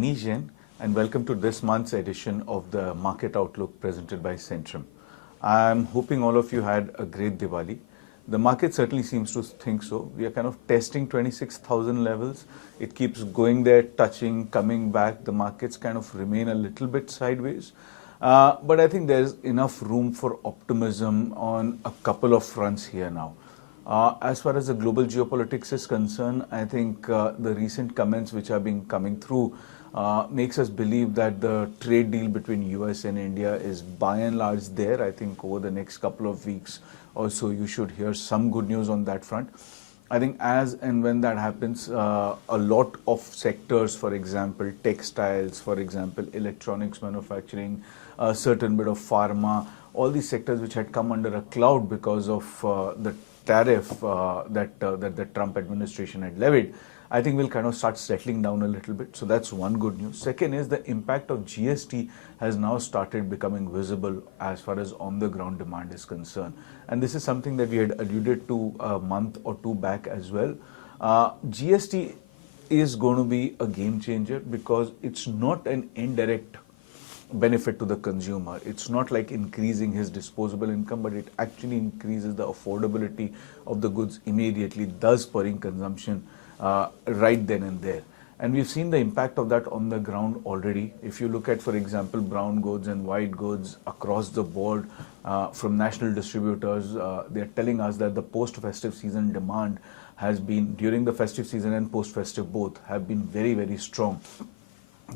Manish Jain and welcome to this month's edition of the Market Outlook presented by Centrum. I'm hoping all of you had a great Diwali. The market certainly seems to think so. We are kind of testing 26,000 levels. It keeps going there, touching, coming back. The markets kind of remain a little bit sideways. But I think there's enough room for optimism on a couple of fronts here now. As far as the global geopolitics is concerned, I think the recent comments which have been coming through makes us believe that the trade deal between US and India is by and large there. I think over the next couple of weeks also you should hear some good news on that front. I think as and when that happens, a lot of sectors, for example, textiles, for example, electronics manufacturing, a certain bit of pharma, all these sectors which had come under a cloud because of the tariff that the Trump administration had levied, I think will kind of start settling down a little bit. So that's one good news. Second is the impact of GST has now started becoming visible as far as on the ground demand is concerned. And this is something that we had alluded to a month or two back as well. GST is going to be a game changer because it's not an indirect benefit to the consumer. It's not like increasing his disposable income, but it actually increases the affordability of the goods immediately, thus spurring consumption right then and there. And we've seen the impact of that on the ground already. If you look at, for example, brown goods and white goods across the board from national distributors, they're telling us that the post-festive season demand has been, during the festive season and post-festive both, have been very, very strong.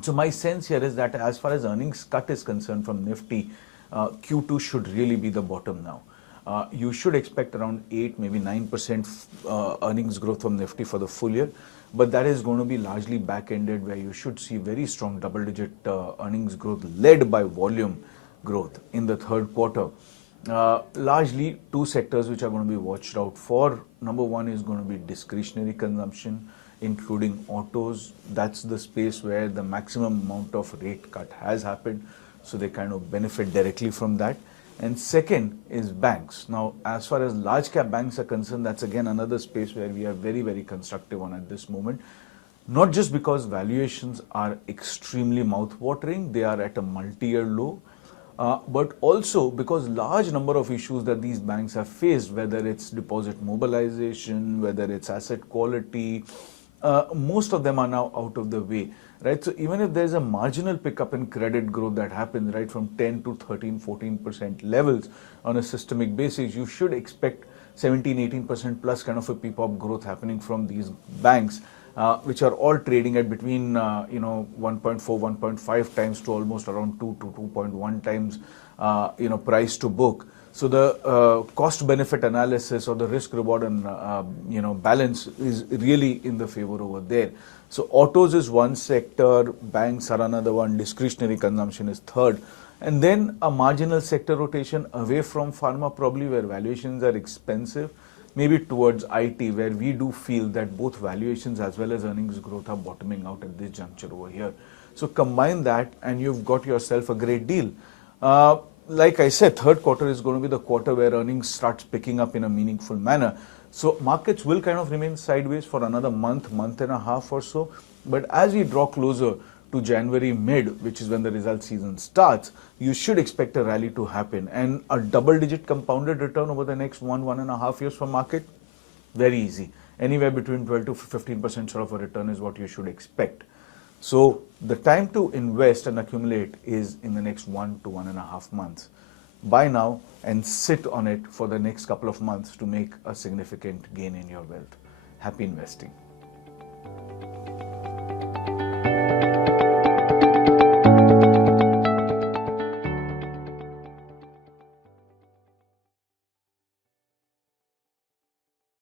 So my sense here is that as far as earnings cut is concerned from Nifty, Q2 should really be the bottom now. You should expect around 8, maybe 9% earnings growth from Nifty for the full year, but that is going to be largely back-ended where you should see very strong double-digit earnings growth led by volume growth in the third quarter. Largely two sectors which are going to be watched out for. Number one is going to be discretionary consumption, including autos. That's the space where the maximum amount of rate cut has happened, so they kind of benefit directly from that. And second is banks. Now, as far as large cap banks are concerned, that's again another space where we are very, very constructive on at this moment. Not just because valuations are extremely mouth-watering, they are at a multi-year low, but also because large number of issues that these banks have faced, whether it's deposit mobilization, whether it's asset quality, most of them are now out of the way, right? So even if there's a marginal pickup in credit growth that happens, right, from 10 to 13, 14% levels on a systemic basis, you should expect 17, 18% plus kind of a PPOP growth happening from these banks, which are all trading at between 1.4, 1.5 times to almost around 2 to 2.1 times price to book. So the cost-benefit analysis or the risk-reward and balance is really in the favor over there. So autos is one sector, banks are another one, discretionary consumption is third, and then a marginal sector rotation away from pharma, probably where valuations are expensive, maybe towards IT, where we do feel that both valuations as well as earnings growth are bottoming out at this juncture over here. So combine that and you've got yourself a great deal. Like I said, third quarter is going to be the quarter where earnings starts picking up in a meaningful manner. So markets will kind of remain sideways for another month, month and a half or so. But as we draw closer to January mid, which is when the result season starts, you should expect a rally to happen. And a double-digit compounded return over the next 1.5 years for market, very easy. Anywhere between 12 to 15% sort of a return is what you should expect. So the time to invest and accumulate is in the next 1 to 1.5 months. Buy now and sit on it for the next couple of months to make a significant gain in your wealth. Happy investing.